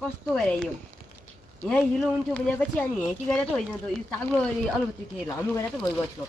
कस्तो भएर यो यहाँ हिलो हुन्थ्यो भनेपछि अनि हेटी गरेर त होइन त यो चाग्लो अलिकति थिए लामो गरेर त भइगयो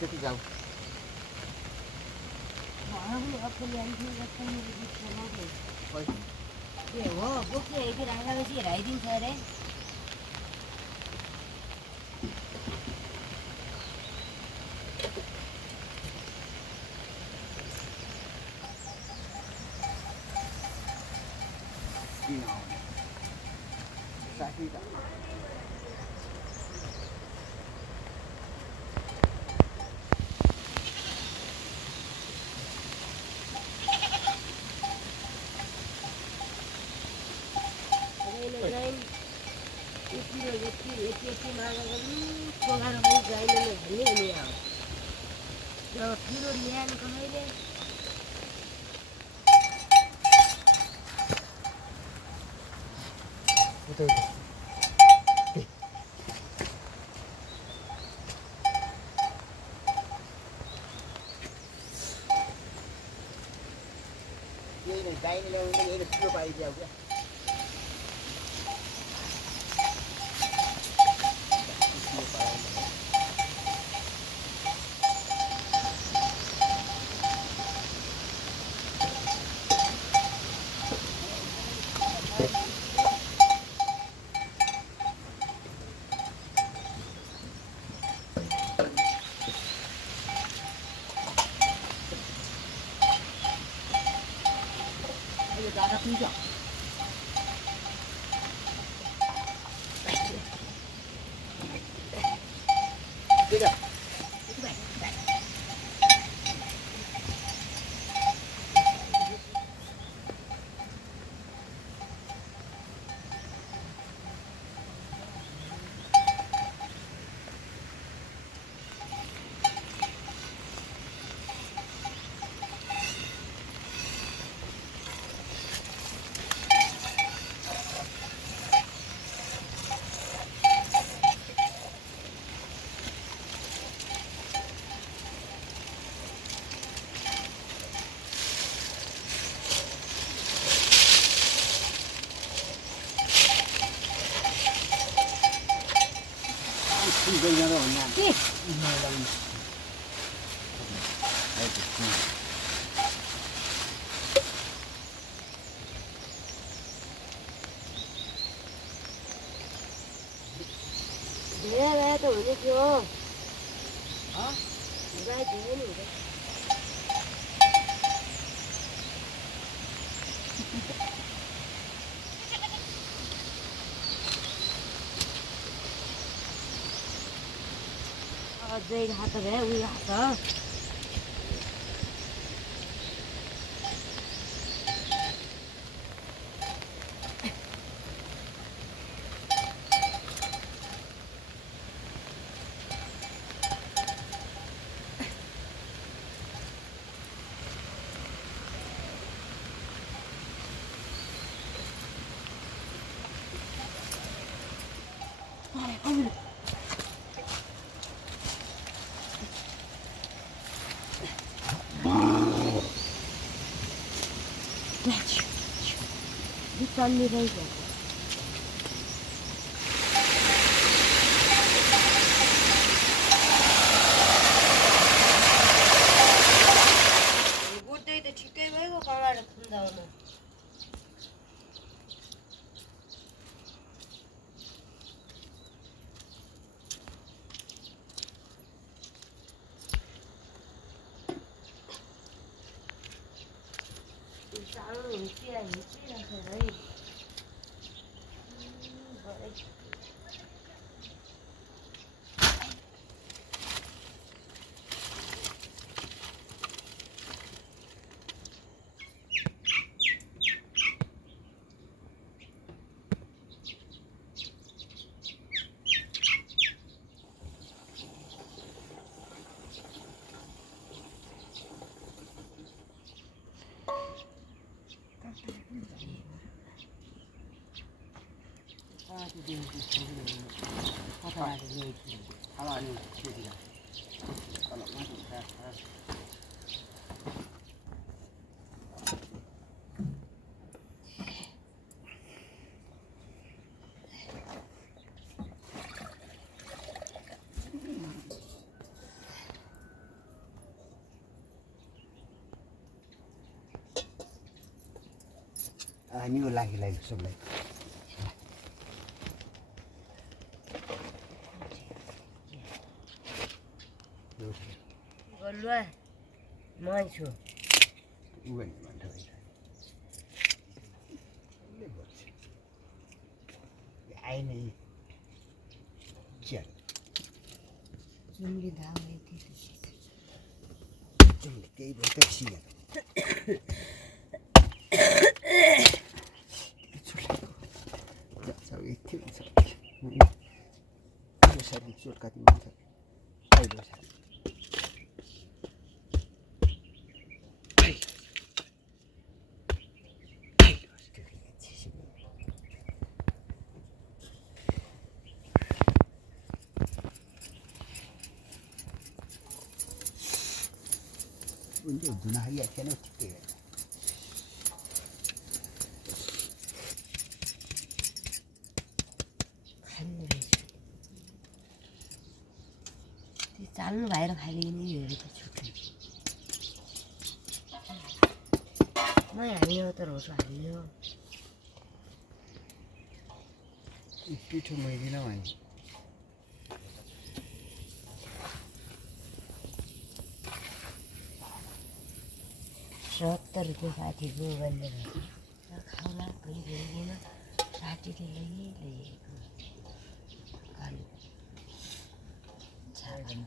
त्यति जाऊ हो बोक्यो यति राखेपछि हेराइदिन्छ अरे गाई ल्याउनु ठुलो पारिदियो क्या 이거 이거 없나? 예. 왜 또 어디 줘? 누가 해주는 이거? 내일 하더래 우리 하서. 밑단 일을 줘. 못되기도 집게 메고 강아를 큰다 오늘. 쌍은 일지라서 너희 Ini lagi sebelah. 이걸로 해. 많이 줘. 이건 더 있다. 이게 뭐지? 아이는 지 준비 다 해. 좀 게임을 택시야. 저기 팀에서 사진 쏠까지 먼저 아이고 사. 근데 누나 하기가 걔는 어떻게 해? 작은 바이러 갈리는 왜 이렇게 좋대? 많이 아니요, 떨어져 아니요. 이 피처 뭐 이리 나와요? 저것들을 그 가지고 왔는데 가오나 그 얘기는 사지를 얘기 간 작은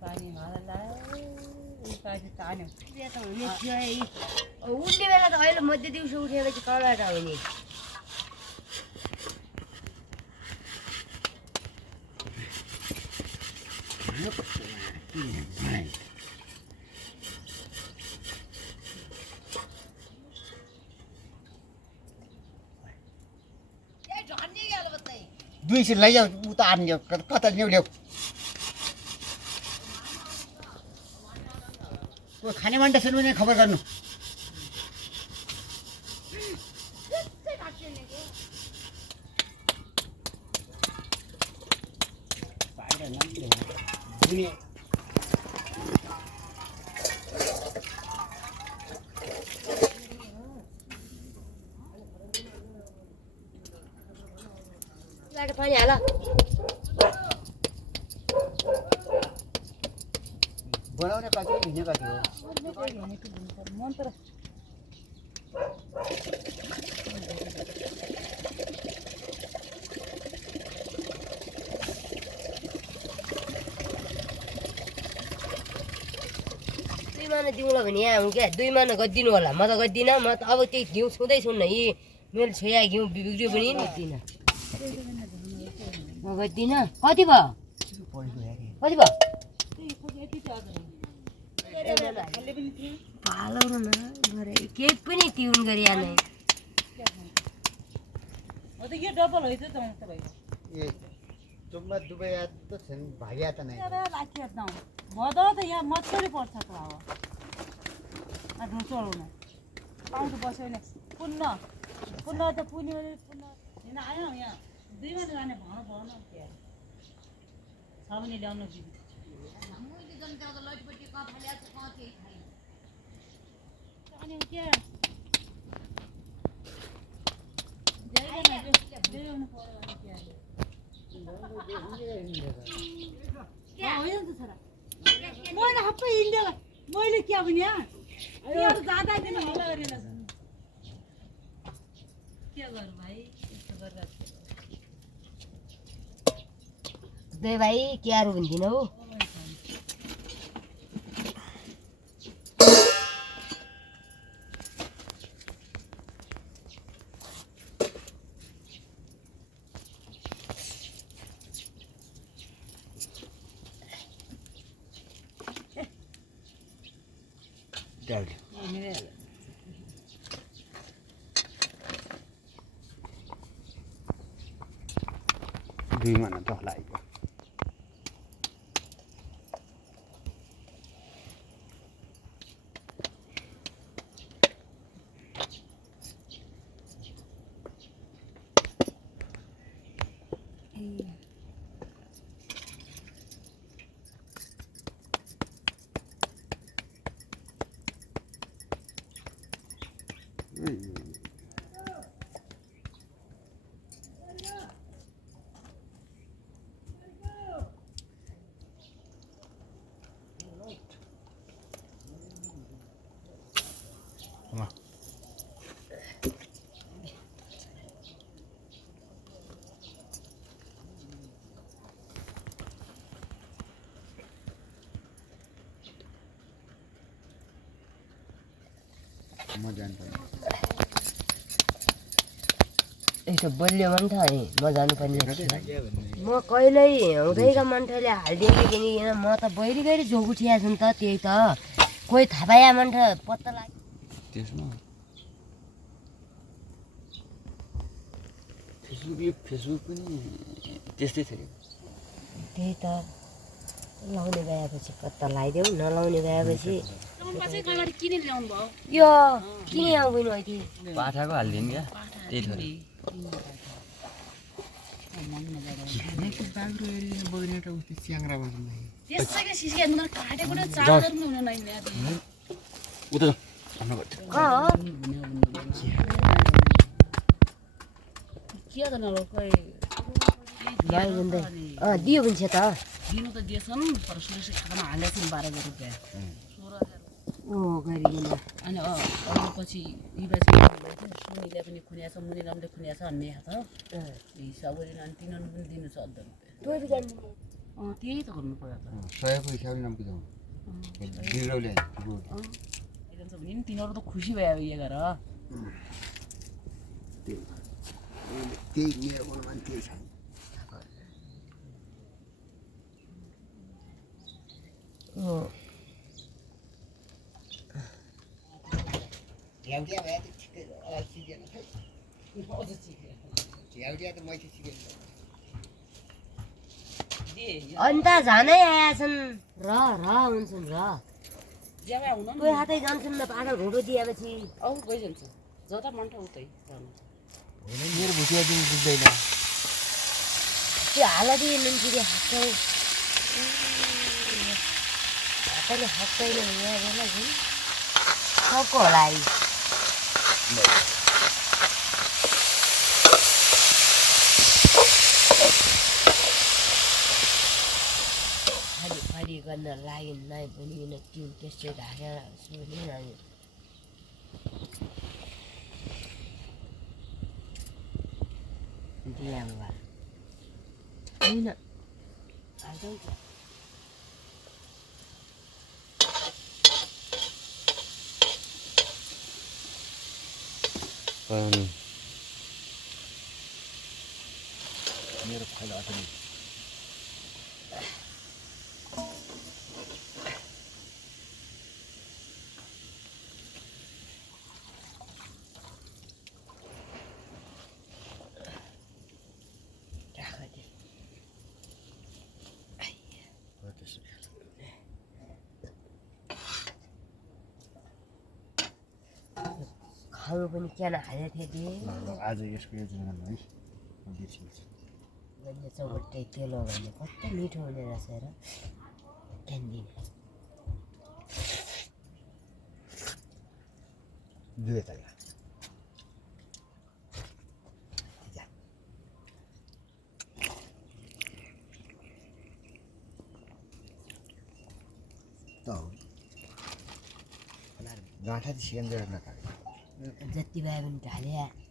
많이 말라. बिहा त हुने थियो है उठ्ने बेला त अहिले मध्य दिउँसो उठेपछि कबाट हुने दुई सिट लैजाऊ उता आर्ने कता ल्याउ ल्याउ खाने मान्छे सुन्नु भने खबर गर्नु पानी हाल बनाउने कति हिँड्ने कति हो दुई माना दिउँला भने यहाँ आउँ क्या 2 माना गरिदिनु होला म त गर्दिनँ म त अब त्यही घिउ छुँदै छुन्न यी मेरो छोया घिउ बिग्रियो पनि गर्दिनँ म गर्दिनँ कति भयो कति भयो हालौँ न गरे केही पनि ट्युन गरिहाल्ने ये डबल है तो भाई ये तुममा दुबई आत त छैन भाग्या त नै अरे लाखिया त भदौ त यहाँ मच्छरी पर्छ त अब आ ढोचोल न पाउँछ बस्यो नि पुन्न त पुन्यो पुन्न हैन आयो यहाँ 2 मा जाने भन के सबैले ल्याउनु दिदी मैले जनता त लटपटी कफा ल्याछ कति खाइ अनि के ल्याउनु पर्यो अनि के होइन त छोरा मैले हप्पै हिँड्दै मैले के भने यहाँ जाँदा दिन हल्ला गरेन के गर्नु भाइ यस्तो गरेर दे भाइ क्यारो हुन्थिन हौ दुई माना त होला आइयो म जानुपर्ने यसो बलियो मन था है म जानुपर्ने म कहिल्यै हुँदैका मान्छेले हालिदिएको कि म त बहिरी गहिरी झोक उठिया छु नि त त्यही त कोही थाहा पाया मान्छे पत्ता लाग्यो त्यसमा फेसबुक पनि त्यस्तै थियो त्यही त लाउने भएपछि पत्ता लगाइदेऊ नलाउने भएपछि यो किन आउँदैन अहिले पाठाको हालिदिनु क्या त्यही थोरै उता हाम्रो दियो भने त दिनु त दिएछन् तर सुरेश खातामा हालेछन् 12,000 रुपियाँ ओ गरिदिनु अनि पछि सुनीले पनि खुनिया छ मुनि रामले खुनिया छ भन्ने छ हिसाब गरेर अनि तिनीहरू पनि दिनु छ 10 रुपियाँ त्यही त गर्नु पर्यो त 100 को हिसाबले नाम बुझाउनु बिग्रौले एकदम छ भने नि तिनीहरू त खुसी भयो यो गरेर त्यही मेरो अनुमान त्यही छ ल्याउदिया भए त ठिकै सिकेन खै ल्याउदिया त मैले सिकेन अन्त झनै आएछन् र हुन्छन् र ज्यामा हुन कोही हातै जान्छन् न पाखा घुँडो दिएपछि औ गइजान्छ जता मन ठाउँ उतै जानु होइन मेरो भुटिया दिन बुझ्दैन त्यो हालदी मान्छेले हाक्छौ हातले हाक्दैन यहाँ बेला झन् सबको होला है फरी गर्न लागि नै पनि ट्युन त्यस्तै ढाकेर सुने नानी होइन हाल्छौ मेरो फाइल अटोमेटिक खानु पनि क्यान हालेको थिएँ आज यसको योजना गर्नु है बिर्सिन्छ भने चौबट्टै तेल हो भने कस्तो मिठो हुने रहेछ र क्यान्डिन दुई तला गाँठा चाहिँ सिकेन गरेर नखाने जति भए पनि ढाले